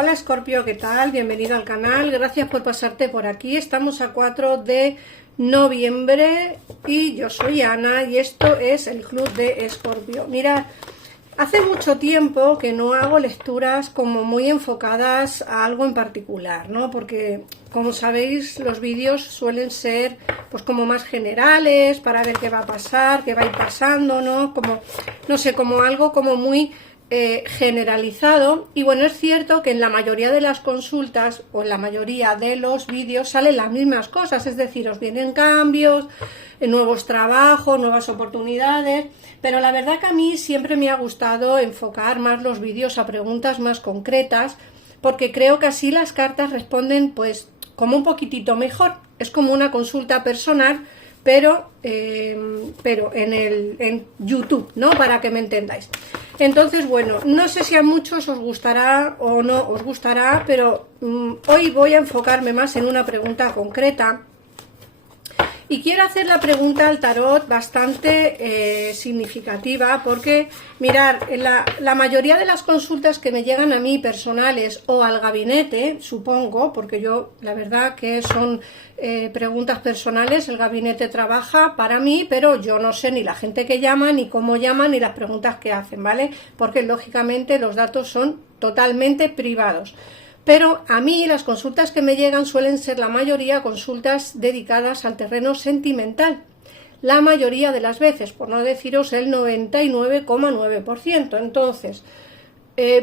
Hola Escorpio, ¿qué tal? Bienvenido al canal, gracias por pasarte por aquí. Estamos a 4 de noviembre y yo soy Ana y esto es el Club de Escorpio. Mirad, hace mucho tiempo que no hago lecturas como muy enfocadas a algo en particular, ¿no? Porque, como sabéis, los vídeos suelen ser pues como más generales, para ver qué va a pasar, qué va a ir pasando, ¿no? Como, no sé, como algo como muy generalizado. Y bueno, es cierto que en la mayoría de las consultas o en la mayoría de los vídeos salen las mismas cosas, es decir, os vienen cambios, nuevos trabajos, nuevas oportunidades, pero la verdad que a mí siempre me ha gustado enfocar más los vídeos a preguntas más concretas, porque creo que así las cartas responden pues como un poquitito mejor. Es como una consulta personal, pero en YouTube, ¿no? Para que me entendáis. Entonces, bueno, no sé si a muchos os gustará o no os gustará, pero hoy voy a enfocarme más en una pregunta concreta. Y quiero hacer la pregunta al tarot bastante significativa, porque, mirad, la mayoría de las consultas que me llegan a mí personales o al gabinete, supongo, porque yo, la verdad que son preguntas personales, el gabinete trabaja para mí, pero yo no sé ni la gente que llama, ni cómo llaman, ni las preguntas que hacen, ¿vale? Porque, lógicamente, los datos son totalmente privados. Pero a mí las consultas que me llegan suelen ser la mayoría consultas dedicadas al terreno sentimental. La mayoría de las veces, por no deciros el 99,9%. Entonces,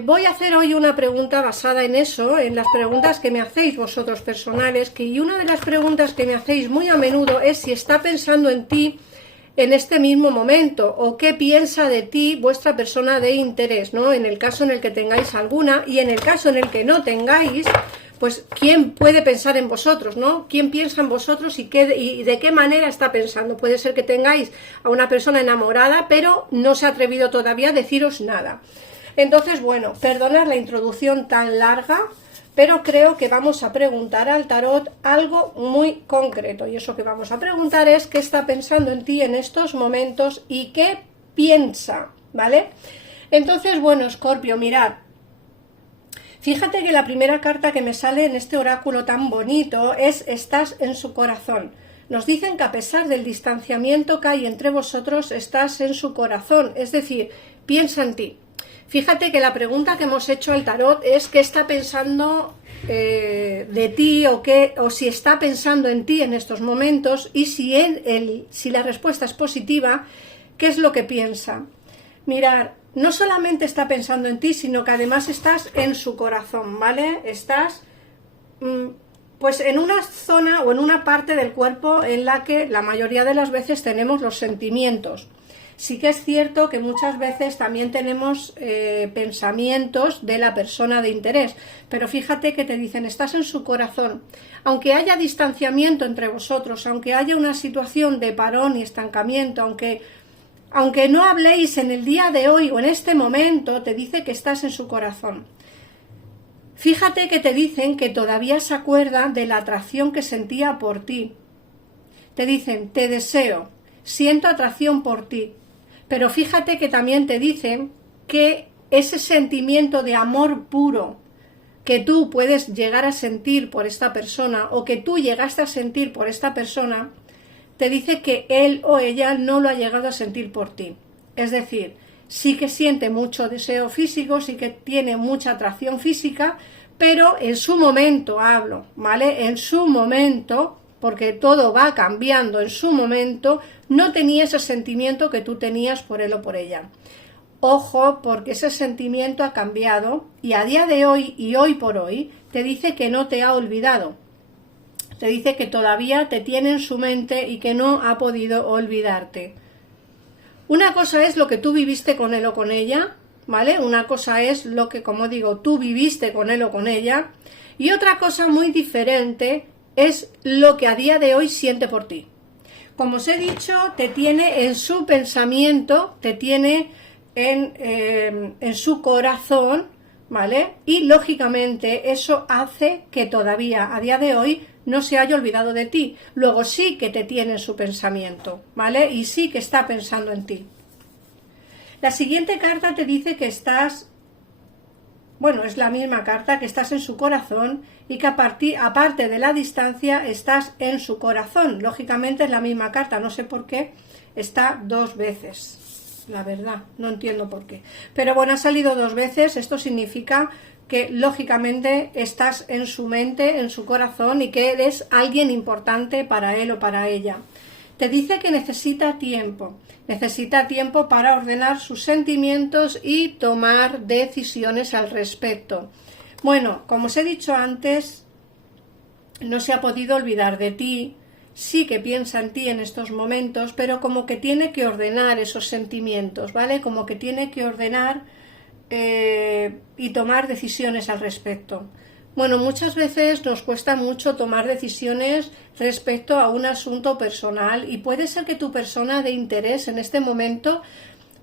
voy a hacer hoy una pregunta basada en eso, en las preguntas que me hacéis vosotros personales, y una de las preguntas que me hacéis muy a menudo es si está pensando en ti en este mismo momento, o qué piensa de ti vuestra persona de interés, ¿no? En el caso en el que tengáis alguna, y en el caso en el que no tengáis, pues quién puede pensar en vosotros, ¿no? ¿Quién piensa en vosotros y de qué manera está pensando? Puede ser que tengáis a una persona enamorada, pero no se ha atrevido todavía a deciros nada. Entonces, bueno, perdonad la introducción tan larga, pero creo que vamos a preguntar al tarot algo muy concreto, y eso que vamos a preguntar es qué está pensando en ti en estos momentos y qué piensa, ¿vale? Entonces, bueno, Escorpio, mirad, fíjate que la primera carta que me sale en este oráculo tan bonito es estás en su corazón. Nos dicen que a pesar del distanciamiento que hay entre vosotros, estás en su corazón, es decir, piensa en ti. Fíjate que la pregunta que hemos hecho al tarot es qué está pensando de ti o si está pensando en ti en estos momentos, y si la respuesta es positiva, ¿qué es lo que piensa? Mirad, no solamente está pensando en ti, sino que además estás en su corazón, ¿vale? Estás pues en una zona o en una parte del cuerpo en la que la mayoría de las veces tenemos los sentimientos. Sí que es cierto que muchas veces también tenemos pensamientos de la persona de interés, pero fíjate que te dicen, estás en su corazón. Aunque haya distanciamiento entre vosotros, aunque haya una situación de parón y estancamiento, aunque no habléis en el día de hoy o en este momento, te dice que estás en su corazón. Fíjate que te dicen que todavía se acuerda de la atracción que sentía por ti. Te dicen, te deseo, siento atracción por ti. Pero fíjate que también te dicen que ese sentimiento de amor puro que tú puedes llegar a sentir por esta persona, o que tú llegaste a sentir por esta persona, te dice que él o ella no lo ha llegado a sentir por ti. Es decir, sí que siente mucho deseo físico, sí que tiene mucha atracción física, pero en su momento hablo, ¿vale? En su momento, porque todo va cambiando, en su momento no tenía ese sentimiento que tú tenías por él o por ella. Ojo, porque ese sentimiento ha cambiado, y a día de hoy y hoy por hoy te dice que no te ha olvidado. Te dice que todavía te tiene en su mente y que no ha podido olvidarte. Una cosa es lo que tú viviste con él o con ella, ¿vale? Una cosa es lo que, como digo, tú viviste con él o con ella, y otra cosa muy diferente es lo que a día de hoy siente por ti. Como os he dicho, te tiene en su pensamiento, te tiene en su corazón, ¿vale? Y lógicamente eso hace que todavía a día de hoy no se haya olvidado de ti. Luego sí que te tiene en su pensamiento, ¿vale? Y sí que está pensando en ti. La siguiente carta te dice que estás bueno, es la misma carta, que estás en su corazón y que aparte de la distancia estás en su corazón. Lógicamente es la misma carta, no sé por qué está 2 veces, la verdad, no entiendo por qué. Pero bueno, ha salido 2 veces, esto significa que lógicamente estás en su mente, en su corazón y que eres alguien importante para él o para ella. Te dice que necesita tiempo para ordenar sus sentimientos y tomar decisiones al respecto. Bueno, como os he dicho antes, no se ha podido olvidar de ti, sí que piensa en ti en estos momentos, pero como que tiene que ordenar esos sentimientos, ¿vale? Como que tiene que ordenar y tomar decisiones al respecto. Bueno, muchas veces nos cuesta mucho tomar decisiones respecto a un asunto personal y puede ser que tu persona de interés en este momento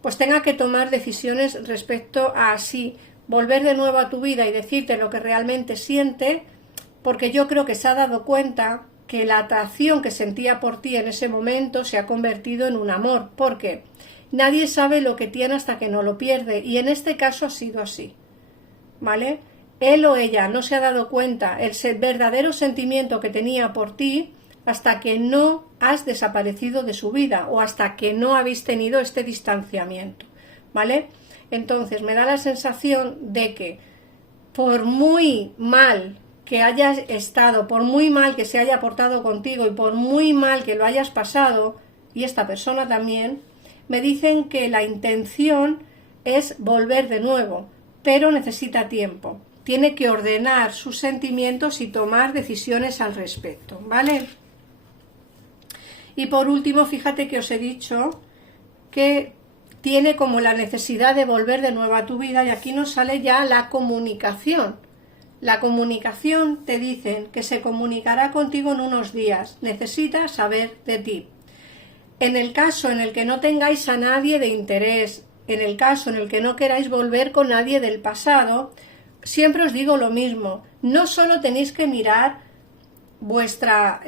pues tenga que tomar decisiones respecto a sí, volver de nuevo a tu vida y decirte lo que realmente siente, porque yo creo que se ha dado cuenta que la atracción que sentía por ti en ese momento se ha convertido en un amor, porque nadie sabe lo que tiene hasta que no lo pierde y en este caso ha sido así, ¿vale? Él o ella no se ha dado cuenta el verdadero sentimiento que tenía por ti hasta que no has desaparecido de su vida o hasta que no habéis tenido este distanciamiento, ¿vale? Entonces me da la sensación de que por muy mal que hayas estado, por muy mal que se haya portado contigo y por muy mal que lo hayas pasado, y esta persona también, me dicen que la intención es volver de nuevo, pero necesita tiempo. Tiene que ordenar sus sentimientos y tomar decisiones al respecto, ¿vale? Y por último, fíjate que os he dicho que tiene como la necesidad de volver de nuevo a tu vida y aquí nos sale ya la comunicación. La comunicación te dicen que se comunicará contigo en unos días, necesita saber de ti. En el caso en el que no tengáis a nadie de interés, en el caso en el que no queráis volver con nadie del pasado, siempre os digo lo mismo, no solo tenéis que mirar vuestra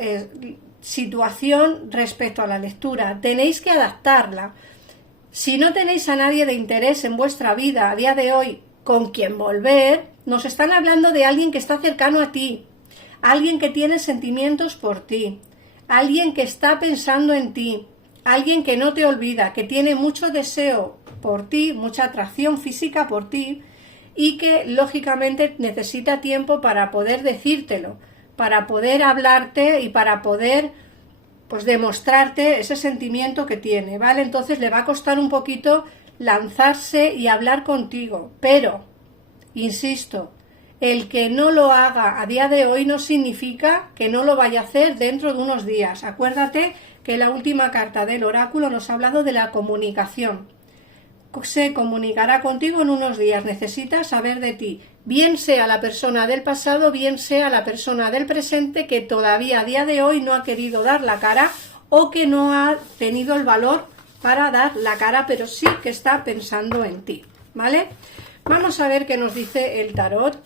situación respecto a la lectura, tenéis que adaptarla. Si no tenéis a nadie de interés en vuestra vida a día de hoy con quien volver, nos están hablando de alguien que está cercano a ti, alguien que tiene sentimientos por ti, alguien que está pensando en ti, alguien que no te olvida, que tiene mucho deseo por ti, mucha atracción física por ti, y que lógicamente necesita tiempo para poder decírtelo, para poder hablarte y para poder pues demostrarte ese sentimiento que tiene, ¿vale? Entonces le va a costar un poquito lanzarse y hablar contigo, pero, insisto, el que no lo haga a día de hoy no significa que no lo vaya a hacer dentro de unos días. Acuérdate que la última carta del oráculo nos ha hablado de la comunicación. Se comunicará contigo en unos días, necesitas saber de ti, bien sea la persona del pasado, bien sea la persona del presente que todavía a día de hoy no ha querido dar la cara o que no ha tenido el valor para dar la cara, pero sí que está pensando en ti, ¿vale? Vamos a ver qué nos dice el tarot.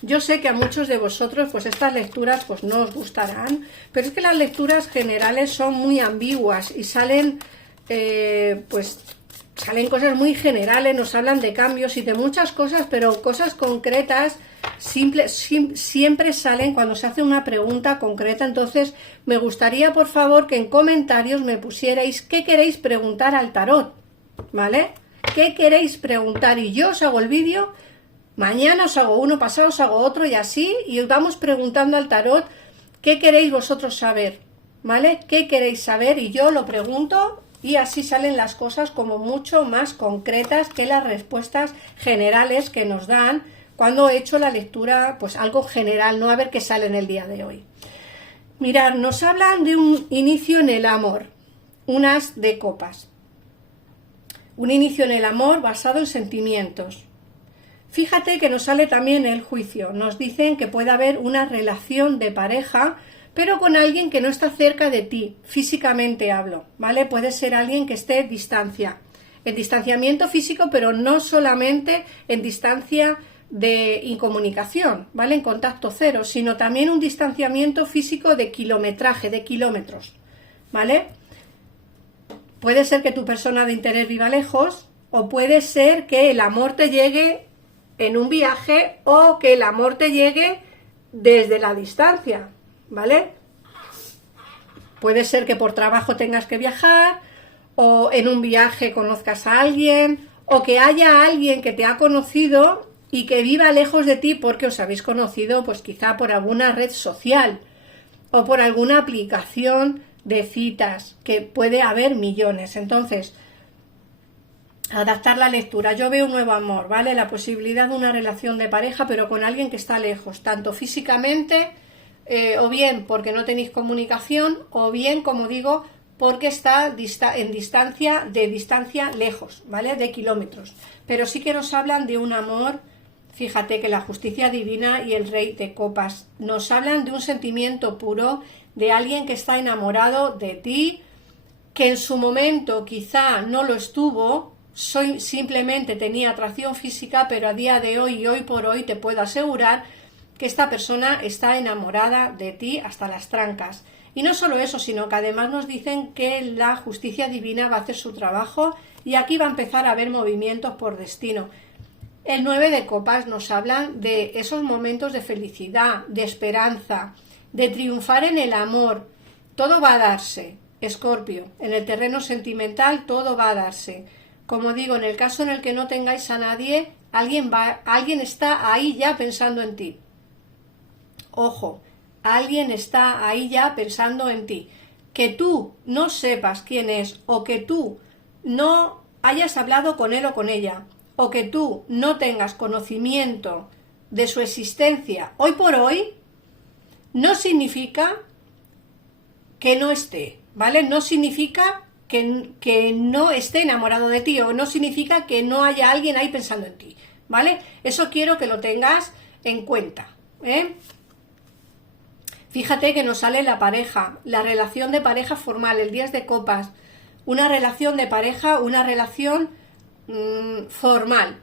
Yo sé que a muchos de vosotros pues estas lecturas pues no os gustarán, pero es que las lecturas generales son muy ambiguas y salen salen cosas muy generales, nos hablan de cambios y de muchas cosas, pero cosas concretas siempre salen cuando se hace una pregunta concreta. Entonces me gustaría por favor que en comentarios me pusierais qué queréis preguntar al tarot, ¿vale? ¿Qué queréis preguntar? Y yo os hago el vídeo, mañana os hago uno, pasado os hago otro y así, y os vamos preguntando al tarot qué queréis vosotros saber, ¿vale? ¿Qué queréis saber? Y yo lo pregunto. Y así salen las cosas como mucho más concretas que las respuestas generales que nos dan cuando he hecho la lectura, pues algo general, no a ver qué sale en el día de hoy. Mirad, nos hablan de un inicio en el amor, un as de copas. Un inicio en el amor basado en sentimientos. Fíjate que nos sale también el juicio. Nos dicen que puede haber una relación de pareja, pero con alguien que no está cerca de ti, físicamente hablo, ¿vale? Puede ser alguien que esté en distanciamiento físico, pero no solamente en distancia de incomunicación, ¿vale? En contacto cero, sino también un distanciamiento físico de kilometraje, de kilómetros, ¿vale? Puede ser que tu persona de interés viva lejos o puede ser que el amor te llegue en un viaje o que el amor te llegue desde la distancia, ¿vale? Puede ser que por trabajo tengas que viajar o en un viaje conozcas a alguien o que haya alguien que te ha conocido y que viva lejos de ti porque os habéis conocido pues quizá por alguna red social o por alguna aplicación de citas, que puede haber millones. Entonces, adaptar la lectura. Yo veo un nuevo amor, ¿vale? La posibilidad de una relación de pareja, pero con alguien que está lejos, tanto físicamente, o bien porque no tenéis comunicación, o bien, como digo, porque está en distancia lejos, ¿vale? De kilómetros. Pero sí que nos hablan de un amor, fíjate que la justicia divina y el rey de copas nos hablan de un sentimiento puro, de alguien que está enamorado de ti, que en su momento quizá no lo estuvo, simplemente tenía atracción física, pero a día de hoy y hoy por hoy te puedo asegurar que esta persona está enamorada de ti hasta las trancas. Y no solo eso, sino que además nos dicen que la justicia divina va a hacer su trabajo y aquí va a empezar a haber movimientos por destino. El 9 de copas nos hablan de esos momentos de felicidad, de esperanza, de triunfar en el amor. Todo va a darse, Escorpio. En el terreno sentimental todo va a darse. Como digo, en el caso en el que no tengáis a nadie, alguien está ahí ya pensando en ti. Ojo, alguien está ahí ya pensando en ti. Que tú no sepas quién es, o que tú no hayas hablado con él o con ella, o que tú no tengas conocimiento de su existencia hoy por hoy, no significa que no esté, ¿vale? No significa que no esté enamorado de ti, o no significa que no haya alguien ahí pensando en ti, ¿vale? Eso quiero que lo tengas en cuenta, ¿eh? Fíjate que nos sale la pareja, la relación de pareja formal, el 10 de copas, una relación de pareja, una relación formal.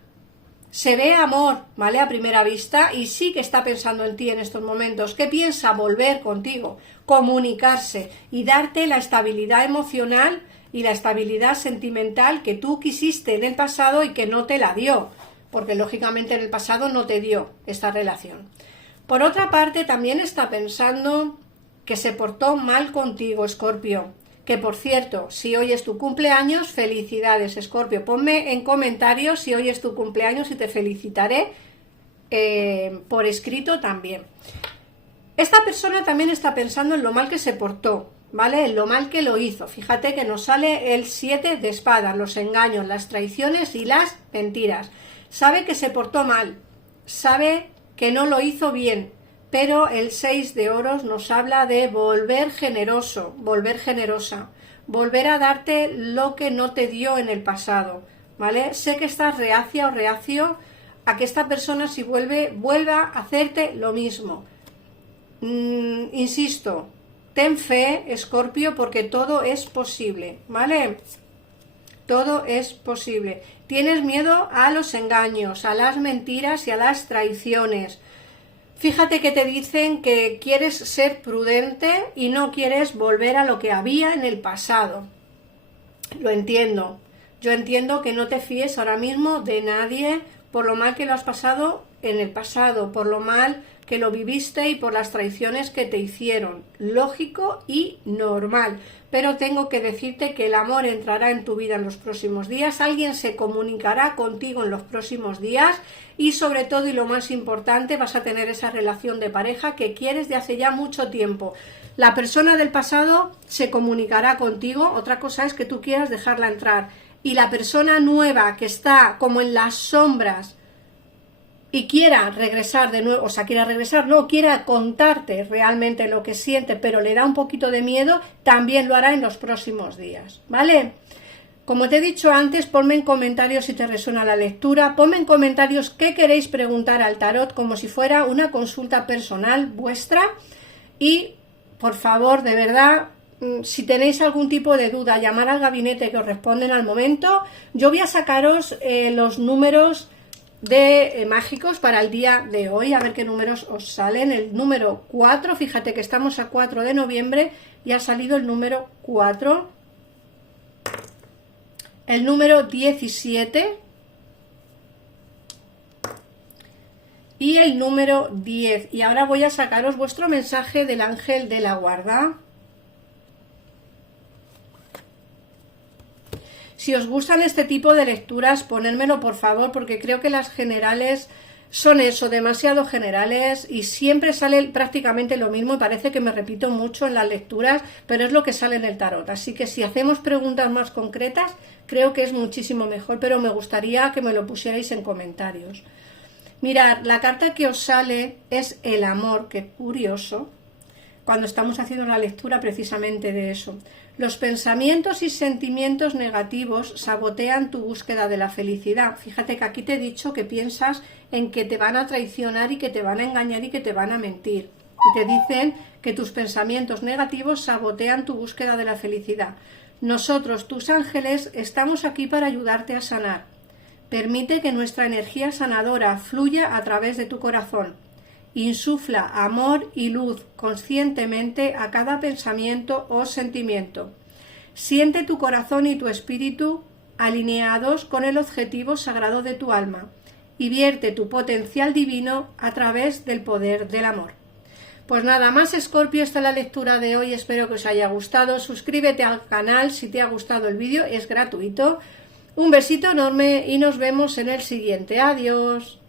Se ve amor, ¿vale? A primera vista, y sí que está pensando en ti en estos momentos, que piensa volver contigo, comunicarse y darte la estabilidad emocional y la estabilidad sentimental que tú quisiste en el pasado y que no te la dio, porque lógicamente en el pasado no te dio esta relación. Por otra parte, también está pensando que se portó mal contigo, Escorpio. Que por cierto, si hoy es tu cumpleaños, felicidades, Escorpio. Ponme en comentarios si hoy es tu cumpleaños y te felicitaré por escrito también. Esta persona también está pensando en lo mal que se portó, ¿vale? En lo mal que lo hizo. Fíjate que nos sale el 7 de espadas, los engaños, las traiciones y las mentiras. Sabe que se portó mal, sabe que no lo hizo bien, pero el 6 de oros nos habla de volver generoso, volver generosa, volver a darte lo que no te dio en el pasado, ¿vale? Sé que estás reacia o reacio a que esta persona, si vuelva a hacerte lo mismo. Insisto, ten fe, Escorpio, porque todo es posible, ¿vale? Todo es posible. Tienes miedo a los engaños, a las mentiras y a las traiciones. Fíjate que te dicen que quieres ser prudente y no quieres volver a lo que había en el pasado. Lo entiendo. Yo entiendo que no te fíes ahora mismo de nadie por lo mal que lo has pasado en el pasado, por lo mal que lo viviste y por las traiciones que te hicieron. Lógico y normal. Pero tengo que decirte que el amor entrará en tu vida en los próximos días. Alguien se comunicará contigo en los próximos días y sobre todo, y lo más importante, vas a tener esa relación de pareja que quieres de hace ya mucho tiempo. La persona del pasado se comunicará contigo, otra cosa es que tú quieras dejarla entrar. Y la persona nueva que está como en las sombras y quiera regresar de nuevo, o sea, quiera contarte realmente lo que siente, pero le da un poquito de miedo, también lo hará en los próximos días, ¿vale? Como te he dicho antes, ponme en comentarios si te resuena la lectura, ponme en comentarios qué queréis preguntar al tarot, como si fuera una consulta personal vuestra, y por favor, de verdad, si tenéis algún tipo de duda, llamar al gabinete que os responden al momento. Yo voy a sacaros los números de mágicos para el día de hoy, a ver qué números os salen. El número 4, fíjate que estamos a 4 de noviembre y ha salido el número 4. el número 17 y el número 10. Y ahora voy a sacaros vuestro mensaje del ángel de la guarda. Si os gustan este tipo de lecturas, ponérmelo por favor, porque creo que las generales son eso, demasiado generales y siempre sale prácticamente lo mismo y parece que me repito mucho en las lecturas, pero es lo que sale en el tarot. Así que si hacemos preguntas más concretas, creo que es muchísimo mejor, pero me gustaría que me lo pusierais en comentarios. Mirad, la carta que os sale es el amor, qué curioso, cuando estamos haciendo una lectura precisamente de eso. Los pensamientos y sentimientos negativos sabotean tu búsqueda de la felicidad. Fíjate que aquí te he dicho que piensas en que te van a traicionar y que te van a engañar y que te van a mentir. Y te dicen que tus pensamientos negativos sabotean tu búsqueda de la felicidad. Nosotros, tus ángeles, estamos aquí para ayudarte a sanar. Permite que nuestra energía sanadora fluya a través de tu corazón. Insufla amor y luz conscientemente a cada pensamiento o sentimiento. Siente tu corazón y tu espíritu alineados con el objetivo sagrado de tu alma y vierte tu potencial divino a través del poder del amor. Pues nada más, Escorpio, esta es la lectura de hoy, espero que os haya gustado. Suscríbete al canal si te ha gustado el vídeo, es gratuito. Un besito enorme y nos vemos en el siguiente. Adiós.